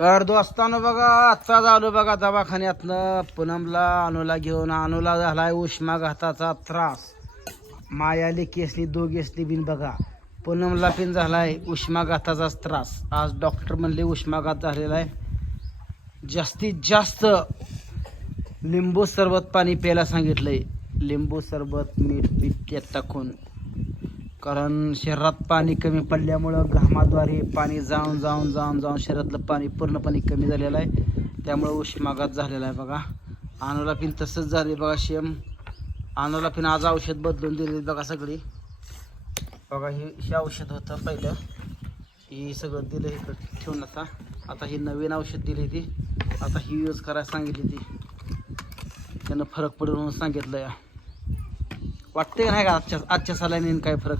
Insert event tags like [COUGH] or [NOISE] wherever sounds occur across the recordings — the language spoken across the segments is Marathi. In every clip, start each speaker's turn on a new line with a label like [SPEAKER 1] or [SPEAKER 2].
[SPEAKER 1] तर दोस्तानं बघा आत्ता झालो बघा दवाखान्यातनं. पूनमला अनुला घेऊन अनुला झालाय उष्माघाताचा त्रास. मायाली केसनी दोघेसनी बिन बघा. पूनमला पिन झालाय उष्माघाताचा त्रास. आज डॉक्टर म्हणले उष्माघात झालेला आहे. जास्तीत जास्त लिंबू सरबत पाणी प्यायला सांगितलंय. लिंबू सरबत मीठ पीठ टाकून कारण शरीरात पाणी कमी पडल्यामुळं घामाद्वारे पाणी जाऊन जाऊन जाऊन जाऊन शरीरातलं पाणी पूर्णपणे कमी झालेलं आहे. त्यामुळं उष्माघात झालेला आहे बघा. अनुला पिन तसंच झाले बघा शेम अनुला पिन आज औषध बदलून दिले बघा सगळी. बघा हे हे औषध होतं पहिलं. ही सगळं दिलं इकडं ठेवून आता. आता ही नवीन औषध दिली ती. आता ही यूज करायला सांगितली ती. त्यानं फरक पडेल म्हणून सांगितलं या. वाटते का नाही का आजच्या आजच्या सालाने काय फरक?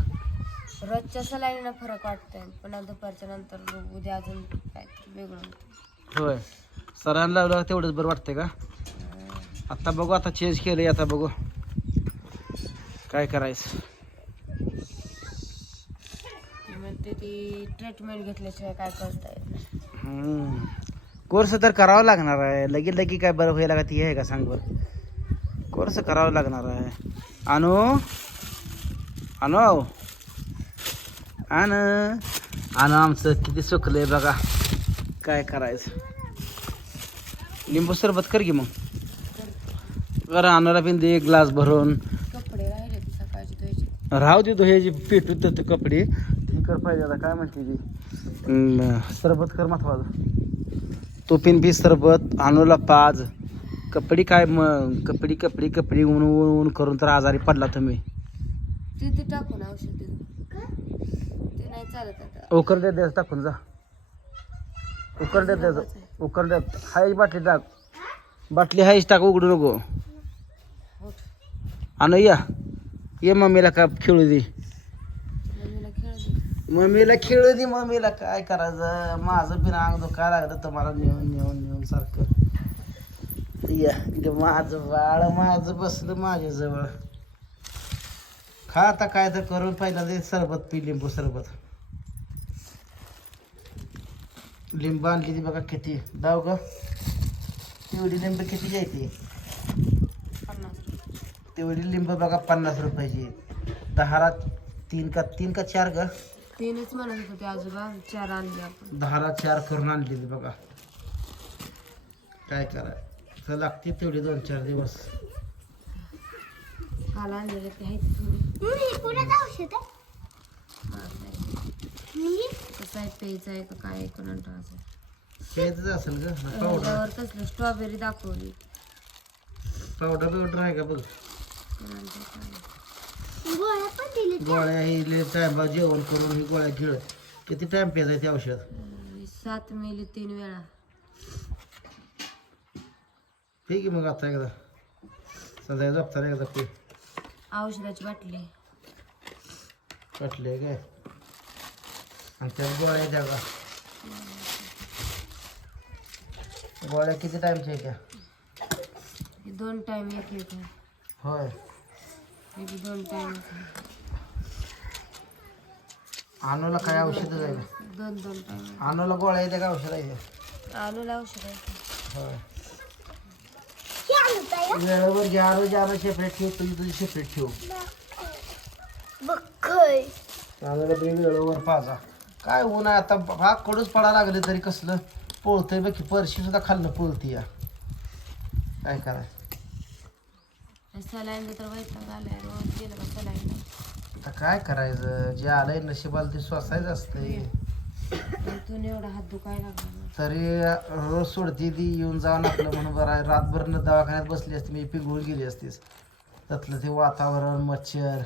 [SPEAKER 2] रोजच्या सलाईनं फरक वाटतोय. पुन्हा दुपारच्या नंतर उद्या अजून काहीतरी वेगळं होतं.
[SPEAKER 1] होय. सरांना लावलं तेवढंच बरं वाटतंय का? आता बघू आता चेंज केलंय आता बघू. काय करायचं?
[SPEAKER 2] ती म्हणते ती ट्रीटमेंट घेतल्याशिवाय काय करता येत नाही.
[SPEAKER 1] हम्म. कोर्स तर करावा लागणार आहे. लगे लगे काय बरं व्हायला का ती आहे का सांग बरं? कोर्स करावा लागणार आहे. आणू आणू आण आणू आमचं किती सुकलंय बघा काय करायचं लिंबू सरबत कर की मग कर आणूला पिन दे एक ग्लास भरून राहू दे ह्याची पेटू तर ते कपडे. ती कर पाहिजे आता काय म्हणते ती? सरबत कर महत्वाचं तो पिन बी सरबत अनुला पाज. कपडी काय मग कपडी कपडी कपडी ऊन ऊन ऊन करून तर आजारी पडला तुम्ही.
[SPEAKER 2] ते ते टाकून औषध ते नाही चालत आता.
[SPEAKER 1] उकरड्यात द्यायचं टाकून जा. उकरड्यात द्यायचं उकरड्यात. हायच बाटली टाक. बाटली हायच टाक उघडू नको. आणू या. ये मम्मीला का खेळू दे.
[SPEAKER 2] मम्मीला खेळ दे.
[SPEAKER 1] मम्मीला खेळू दे मम्मीला. काय करायचं? माझं बिन अंग दुखायला लागलं तुम्हाला नेऊन नेऊन नेऊन सारखं. या इथे माझं बाळ माझं बसलं माझ्याजवळ. खा आता काय तर करून पहिला ते सरबत पी लिंबू सरबत. लिंब आणली ती बघा किती. दाव ग. तेवढी लिंब किती घ्यायची. तेवढी लिंब बघा पन्नास रुपयाची. दहाला तीन का तीन का चार ग?
[SPEAKER 2] तीनच म्हणत होते आजोबा चार आणले आपण.
[SPEAKER 1] दहाला चार करून आणलेली बघा. काय करा तर लागते तेवढे दोन चार दिवस.
[SPEAKER 2] काल आणलेले ते आहेत. थोडी कसं आहे प्यायचं आहे का काय आहे
[SPEAKER 1] खेळतच असेल ग पावडर.
[SPEAKER 2] त्यावर कसलं स्ट्रॉबेरी दाखवली.
[SPEAKER 1] पावडर बिवडर आहे का बघ.
[SPEAKER 2] कोणाला काय.
[SPEAKER 1] गोळ्या ही लय टाइम जेवण करून ही गोळ्या खेळ. किती टाइम प्यायचं ते औषध?
[SPEAKER 2] सात मिली तीन वेळा.
[SPEAKER 1] ठीक आहे मग आता एकदा. सध्या झोपताना एकदा पे.
[SPEAKER 2] औषधाची बाटली.
[SPEAKER 1] कटले काय? आणि त्या गोळ्या द्या का? गोळ्या किती टाइमच्या आहे त्या?
[SPEAKER 2] हे दोन टाइम एक एक आहे.
[SPEAKER 1] होय.
[SPEAKER 2] हे बी दोन टाइम
[SPEAKER 1] अनुला काय औषध आहे? का
[SPEAKER 2] दोन दोन टाइम
[SPEAKER 1] अनुला गोळ्या येते का औषध आहे?
[SPEAKER 2] आलूला औषध आहे.
[SPEAKER 1] होय. वेळेवर जारो जारो सेपरेट ठेव तुझी तुझी सेपरेट ठेव. चांगलं बी वेळेवर पाजा. काय ऊन आहे आता भाग कडूच पडा लागले तरी कसलं? पोळतंय बघ की परशी सुद्धा खाल्लं पोळती या. काय कराय
[SPEAKER 2] सलाईन तर वैताग आलाय रोज गेलं का सलाईन?
[SPEAKER 1] आता काय करायचं? जे आलंय नशिबाला ते स्वसायचं असतंय.
[SPEAKER 2] तू एवढा हात दुखायला लागला.
[SPEAKER 1] तरी रोज सोडती ती येऊन जाऊन आपलं म्हणून बरं आहे. रातभर न दवाखान्यात बसली असती मी पिघळून गेली असतीस. त्यातलं ते वातावरण मच्छर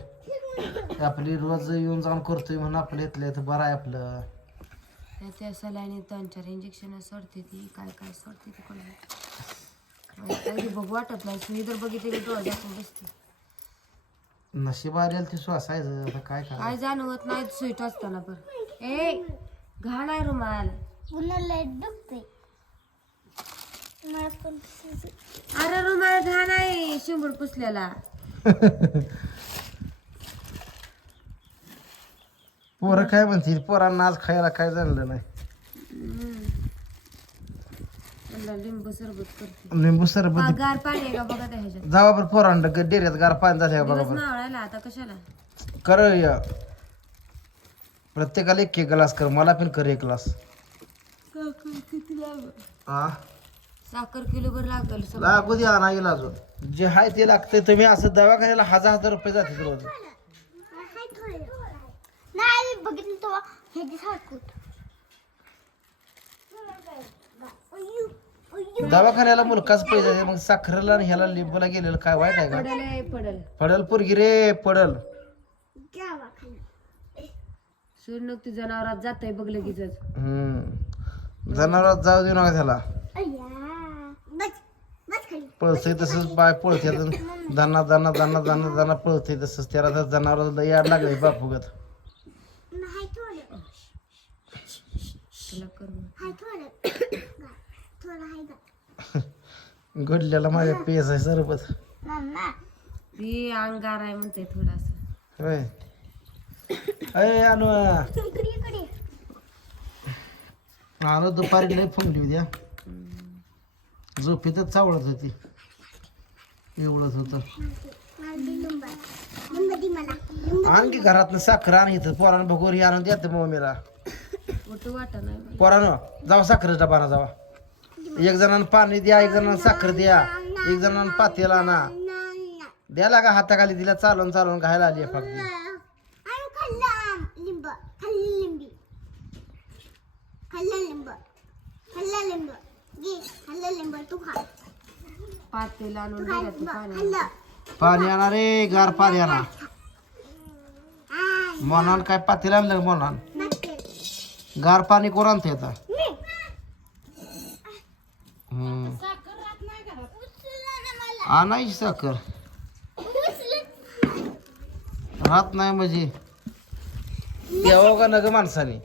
[SPEAKER 1] ते आपली रोज येऊन जाऊन करतोय म्हणून आपलं इथलं इथं बरं आहे आपलं.
[SPEAKER 2] त्या त्या सलाईन दोन चार इंजेक्शन सोडते ती. काय काय सोडते ती कोणाला? कधी बघू वाटत नाही. सुई तर बघितली की डोळा दाखवून बसते.
[SPEAKER 1] नशीब आलेलं ते श्वासायचं आता काय
[SPEAKER 2] काय जाणवत नाही स्वीट असताना पण. ए! घाण आहे रुमाल. अरे रुमाल घाण आहे शिंबूड पुसलेला. [LAUGHS]
[SPEAKER 1] पोरं काय म्हणतील? पोरांना आज खायला काय झालं नाही.
[SPEAKER 2] लिंबू सरबत करते.
[SPEAKER 1] लिंबू सरबत
[SPEAKER 2] गार पाणी आहे का? बघा त्या ह्याच्यात.
[SPEAKER 1] जावा बरं पोरांड डेऱ्यात गार पाणी झालं का बघा
[SPEAKER 2] दिवस
[SPEAKER 1] बरं.
[SPEAKER 2] नावळायला आता कशाला?
[SPEAKER 1] कर या. प्रत्येकाला एक एक ग्लास कर मला पण कर एक ग्लास.
[SPEAKER 2] साखर किती लागल?
[SPEAKER 1] हा
[SPEAKER 2] साखर किलो भर लागल सगळं.
[SPEAKER 1] लागू द्या नाही अजून. जे आहे ते लागतंय तुम्ही असं दवाखान्याला हजार हजार रुपये जाते रोज.
[SPEAKER 3] नाही बघितलं तेव्हा. हे दिसायचं
[SPEAKER 1] दवाखान्याला मुलकाच पैसे जाते मग साखरेला आणि ह्याला लिंबूला गेलेलं काय वाईट आहे का?
[SPEAKER 2] पडल आहे, पडल.
[SPEAKER 1] पडल पोरगी रे पडल.
[SPEAKER 2] सोड नको ती जनावरात जातंय बघ लगेच
[SPEAKER 1] हम्म. जनावरात जाऊ देऊ नका त्याला.
[SPEAKER 3] बस बस खाली.
[SPEAKER 1] पळतंय तसंच पाय पळते दाना दाना दाना दाना दाना पळतंय तसंच. त्याला तर जनावराला याड लागले बापूगत
[SPEAKER 3] नाही थोडं.
[SPEAKER 2] तुला करून
[SPEAKER 3] हाय थोडं. थोडं हाय का
[SPEAKER 1] घडल्याला माझ्या पेस आहे सरबत.
[SPEAKER 3] मम्मा
[SPEAKER 2] ती अंगार आहे म्हणते थोडासा.
[SPEAKER 1] होय. अनु.
[SPEAKER 3] इकडे
[SPEAKER 1] आलो दुपारी लय फंगली उद्या झोपेतच चावळत होती. एवढंच होतं. आणखी घरातनं साखर आण इथं. पोरानं भगोरी आणून द्या मम्मीला. पोरानं जावा साखर डबाना जावा. एक जणांना पाणी द्या एक जणांना साखर द्या. एक जणांना पातेला आणा. द्या लागा हाताखाली तिला चालवून चालवून घायला आली आहे फक्त
[SPEAKER 3] आणि खाल्ला लिंब खाल्ली लिंबी खाल्ला लिंब खाल्ला लिंब घे खाल्ला लिंब तू खा.
[SPEAKER 2] पातेला आणून
[SPEAKER 3] तू खा
[SPEAKER 2] दिलं
[SPEAKER 3] लिंब.
[SPEAKER 2] तू पाणी
[SPEAKER 3] खाल्लं
[SPEAKER 1] पाणी आणा रे गार पाणी आणा. मोनान काय पातेला आणलं का मोनान
[SPEAKER 3] नक्की
[SPEAKER 1] गार पाणी कोण आणते आता?
[SPEAKER 3] मी.
[SPEAKER 1] हम्म.
[SPEAKER 3] उचललं ना मला.
[SPEAKER 1] आणायची साखर. राहत नाही म्हणजे. द्यावं का नग माणसाने?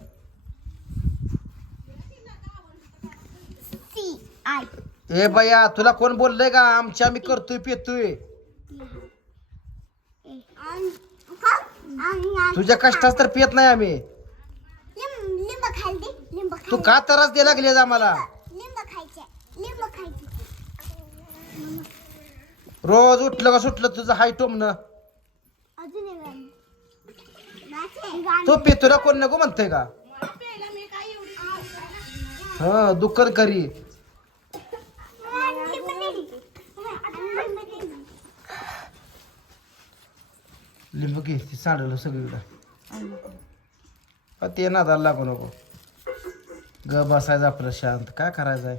[SPEAKER 3] आय.
[SPEAKER 1] ए बया तुला कोण बोललंय का? आमच्या आम्ही करतोय पेतोय. तुझ्या कष्टाच तर पेत नाही आम्ही.
[SPEAKER 3] लिंब लिंब
[SPEAKER 1] तू का त्रास द्यायला लागली आम्हाला?
[SPEAKER 3] लिंब खायचे लिंब खायचे.
[SPEAKER 1] रोज उठलं का सुटलं तुझं हाय टोमनं
[SPEAKER 3] अजून एक गाणं. नाचे.
[SPEAKER 1] तो पेतोला कोण नको म्हणतोय का? हा दुकान करी
[SPEAKER 3] लिंब दे. लिंब दे.
[SPEAKER 1] लिंबू घे ती सांडलं सगळीकडं. अ, ते नादाला लागू नको. ग बसायचं आपलं शांत. काय करायचं आहे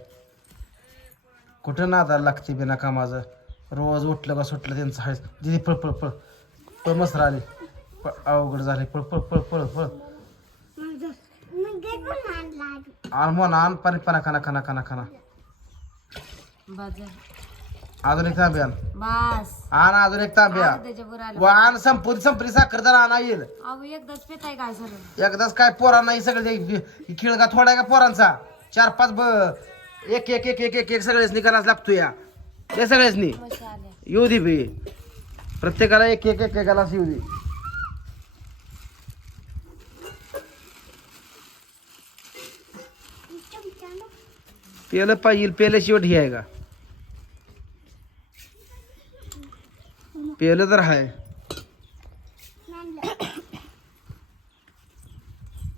[SPEAKER 1] कुठं नादाला लागते बिना कामाचं? रोज उठलं का सुटलं त्यांचं हाय. दिदी पळ पळ पळ. पळ मसरा आली पळ अवघड झाले. पळ पळ पळ पळ पळ. आण मोना आण. पाणी पाना खाना खाना खाना खाना.
[SPEAKER 2] बाजार.
[SPEAKER 1] अजून एक तांब्या. आण
[SPEAKER 2] बास
[SPEAKER 1] आण अजून एक तांब्या.
[SPEAKER 2] त्याच्यावर आलं.
[SPEAKER 1] वाण संपली संपली साखर जरा आणा येईल.
[SPEAKER 2] अहो एकदाच पेताय काय सगळं
[SPEAKER 1] एकदाच काय पोरांना हे सगळे खेळ का थोडा आहे का पोरांचा? चार पाच ब एक एक एक एक एक एक सगळेच निकालाच लागतो या. ते सगळेच नी.
[SPEAKER 2] मशी
[SPEAKER 1] येऊ दे बे. प्रत्येकाला एक एक एक एकाला येऊ दे. पेलं पाहिजे पेल्याशिवाय हे आहे का? पेलं तर आहे